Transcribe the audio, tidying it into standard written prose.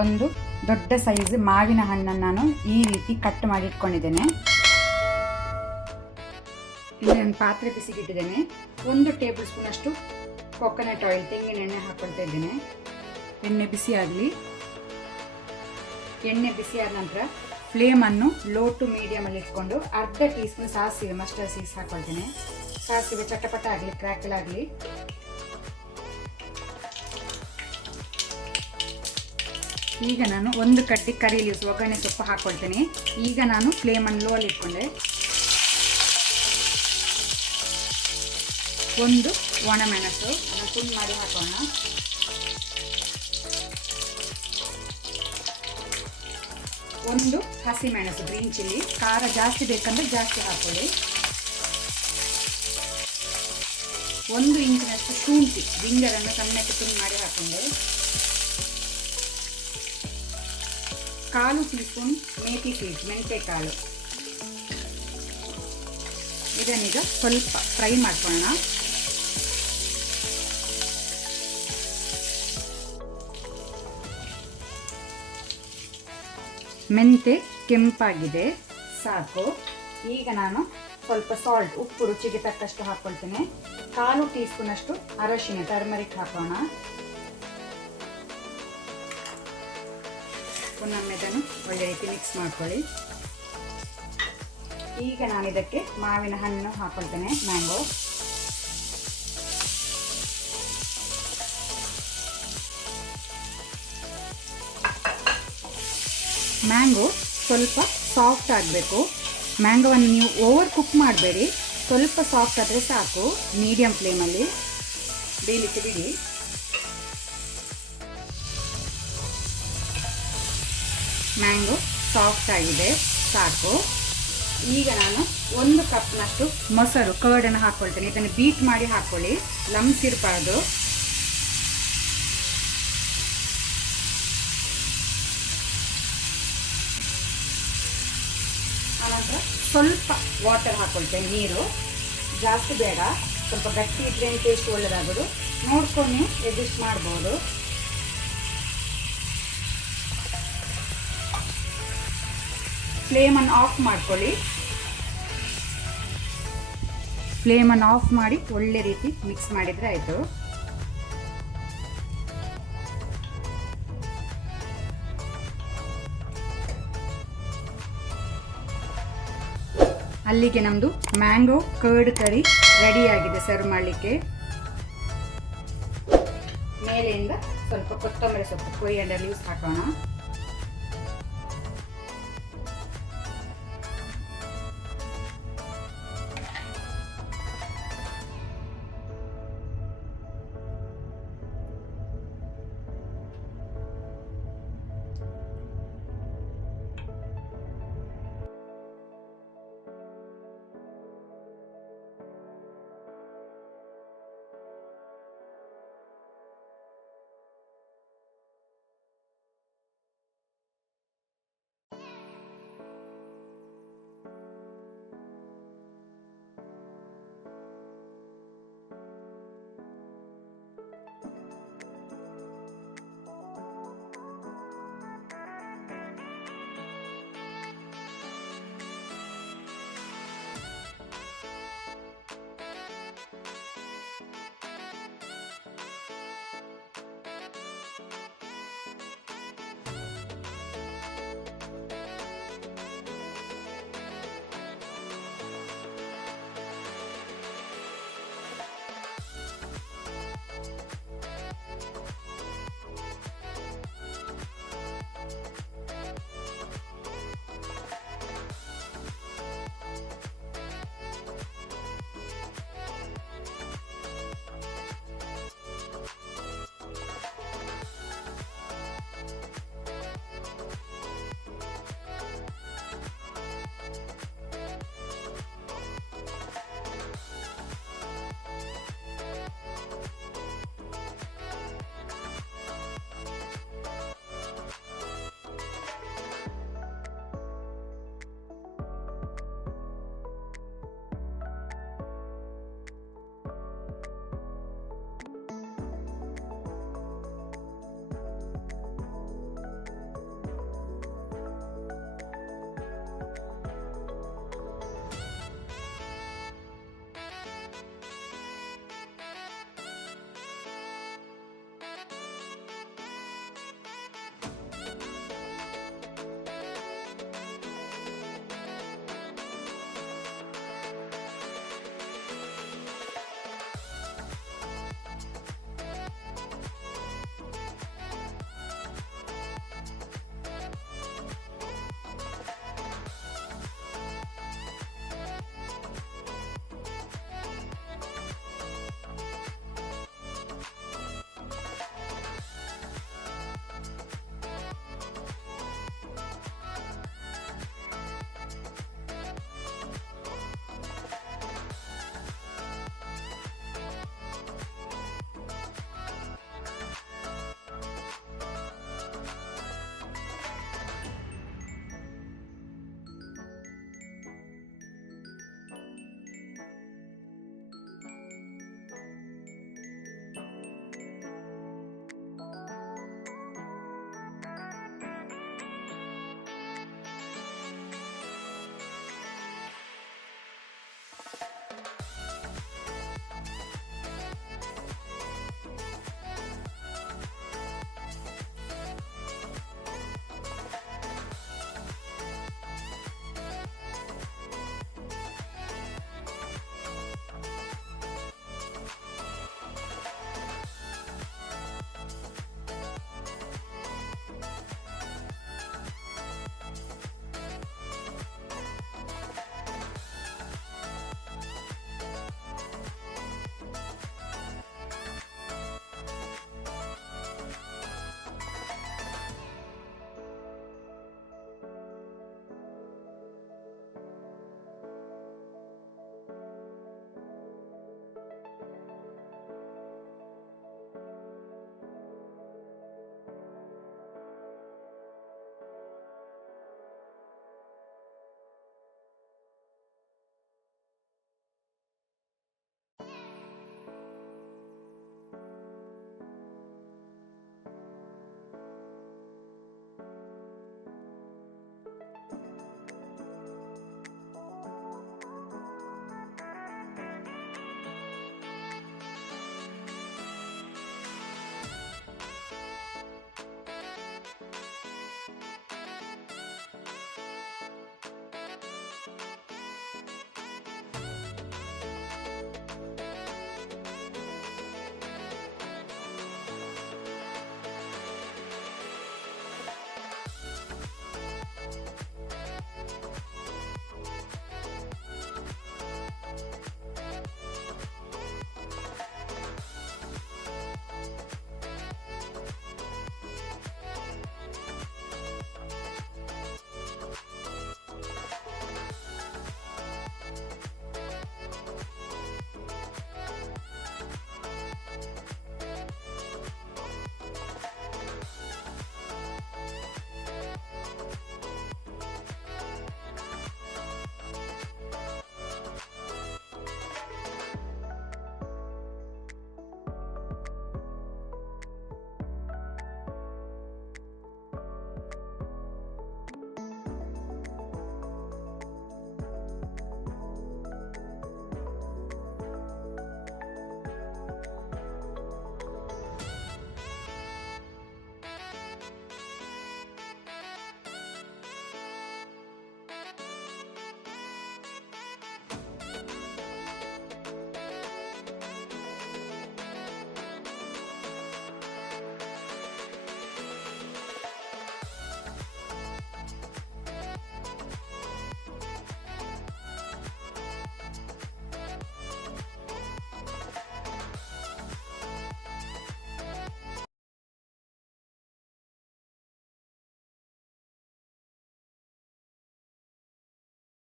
ಒಂದು ದೊಡ್ಡ ಸೈಜ್ ಮಾವಿನ ಹಣ್ಣನ್ನು ನಾನು ಈ ರೀತಿ ಕಟ್ ಮಾಡಿ ಇಟ್ಕೊಂಡಿದ್ದೇನೆ. ಇಲ್ಲಿ ನಾನು ಪಾತ್ರೆ ಬಿಸಿಗಿಟ್ಟಿದ್ದೇನೆ. 1 ಟೇಬಲ್ ಸ್ಪೂನ್ ಅಷ್ಟು ಕೊಕೊನಟ್ ಆಯಿಲ್, ತೆಂಗಿನ ಎಣ್ಣೆ ಹಾಕೊಳ್ತಾ ಇದ್ದೇನೆ. ಎಣ್ಣೆ ಬಿಸಿ ಆಗಲಿ. ಎಣ್ಣೆ ಬಿಸಿ ಆದ ನಂತರ ಫ್ಲೇಮನ್ನು ಲೋ ಟು ಮೀಡಿಯಮಲ್ಲಿ ಇಟ್ಕೊಂಡು ಅರ್ಧ ಟೀ ಸ್ಪೂನ್ ಸಾಸಿವೆ, ಮಸ್ಟರ್ಡ್ ಸೀಡ್ಸ್ ಹಾಕೊಳ್ತೇನೆ. ಸಾಸಿವೆ ಚಟಪಟ ಆಗಲಿ, ಕ್ರ್ಯಾಕಲ್ ಆಗಲಿ. ಈಗ ನಾನು 1 ಕಡ್ಡಿ ಕರಿ ಲೀವ್ಸ್ ಒಗ್ಗರಣೆ ಸೊಪ್ಪು ಹಾಕ್ಕೊಳ್ತೇನೆ. ಈಗ ನಾನು ಫ್ಲೇಮನ್ನು ಲೋ ಅಲ್ಲಿ ಇಟ್ಕೊಂಡೆ. 1 ಒಣಮೆಣಸು ಅದನ್ನು ತುಂಡು ಮಾಡಿ ಹಾಕೋಣ. 1 ಹಸಿಮೆಣಸು ಗ್ರೀನ್ ಚಿಲ್ಲಿ, ಖಾರ ಜಾಸ್ತಿ ಬೇಕಂದ್ರೆ ಜಾಸ್ತಿ ಹಾಕೊಳ್ಳಿ. 1 ಇಂಚಿನಷ್ಟು ಶುಂಠಿ ಜಿಂಜರನ್ನು ಸಣ್ಣಕ್ಕೆ ತುಂಡು ಮಾಡಿ ಹಾಕೊಂಡೆ. 1/4 ಟೀ ಸ್ಪೂನ್ ಮೇಥಿ ಸೀಡ್ಸ್, ಮೆಂತೆ ಕಾಳು. ಇದನ್ನೀಗ ಸ್ವಲ್ಪ ಫ್ರೈ ಮಾಡ್ಕೊಳ್ಳೋಣ. ಮೆಂತೆ ಕೆಂಪಾಗಿದೆ, ಸಾಕು. ಈಗ ನಾನು ಸ್ವಲ್ಪ ಸಾಲ್ಟ್, ಉಪ್ಪು ರುಚಿಗೆ ತಕ್ಕಷ್ಟು ಹಾಕ್ಕೊಳ್ತೇನೆ. 1/4 ಟೀ ಸ್ಪೂನ್ ಅಷ್ಟು ಅರಶಿನ, ಟರ್ಮರಿಕ್ ಹಾಕೋಣ. ಪುನಃ ಇದನ್ನು ಒಳ್ಳೆ ರೀತಿ ಮಿಕ್ಸ್ ಮಾಡ್ಕೊಳ್ಳಿ. ಈಗ ನಾನು ಇದಕ್ಕೆ ಮಾವಿನ ಹಣ್ಣು ಹಾಕೊಳ್ತೇನೆ, ಮ್ಯಾಂಗೋ. ಮ್ಯಾಂಗೋ ಸ್ವಲ್ಪ ಸಾಫ್ಟ್ ಆಗಬೇಕು. ಮ್ಯಾಂಗೋವನ್ನು ನೀವು ಓವರ್ ಕುಕ್ ಮಾಡಬೇಡಿ, ಸ್ವಲ್ಪ ಸಾಫ್ಟ್ ಆದರೆ ಸಾಕು. ಮೀಡಿಯಂ ಫ್ಲೇಮಲ್ಲಿ ಬೇಯಲಿಕ್ಕೆ ಬಿಡಿ. ಮ್ಯಾಂಗೋ ಸಾಫ್ಟ್ ಆಗಿದೆ, ಸಾಕು. ಈಗ ನಾನು 1 ಕಪ್ನಷ್ಟು ಮೊಸರು, ಕರ್ಡನ್ನು ಹಾಕ್ಕೊಳ್ತೇನೆ. ಇದನ್ನು ಬೀಟ್ ಮಾಡಿ ಹಾಕ್ಕೊಳ್ಳಿ, ಲಮ್ಸ್ ಇರಬಾರ್ದು. ಆನಂತರ ಸ್ವಲ್ಪ ವಾಟರ್ ಹಾಕ್ಕೊಳ್ತೇನೆ, ನೀರು ಜಾಸ್ತಿ ಬೇಡ. ಸ್ವಲ್ಪ ಗಟ್ಟಿ ಇದ್ರೆ ಟೇಸ್ಟ್ ಒಳ್ಳೆಯದಾಗೋದು. ನೋಡ್ಕೊಂಡು ನೀವು ಅಡ್ಜಸ್ಟ್ ಮಾಡ್ಬೋದು. ಫ್ಲೇಮನ್ನು ಆಫ್ ಮಾಡ್ಕೊಳ್ಳಿ. ಫ್ಲೇಮನ್ನು ಆಫ್ ಮಾಡಿ ಒಳ್ಳೆ ರೀತಿ ಮಿಕ್ಸ್ ಮಾಡಿದರೆ ಆಯಿತು. ಅಲ್ಲಿಗೆ ನಮ್ಮದು ಮ್ಯಾಂಗೋ ಕರ್ಡ್ ಕರಿ ರೆಡಿಯಾಗಿದೆ ಸರ್ವ್ ಮಾಡಲಿಕ್ಕೆ. ಮೇಲೆಯಿಂದ ಸ್ವಲ್ಪ ಕೊತ್ತಂಬರಿ ಸೊಪ್ಪು, ಕೊರಿಯಾಂಡರ್ ಲೀವ್ಸ್ ಹಾಕೋಣ.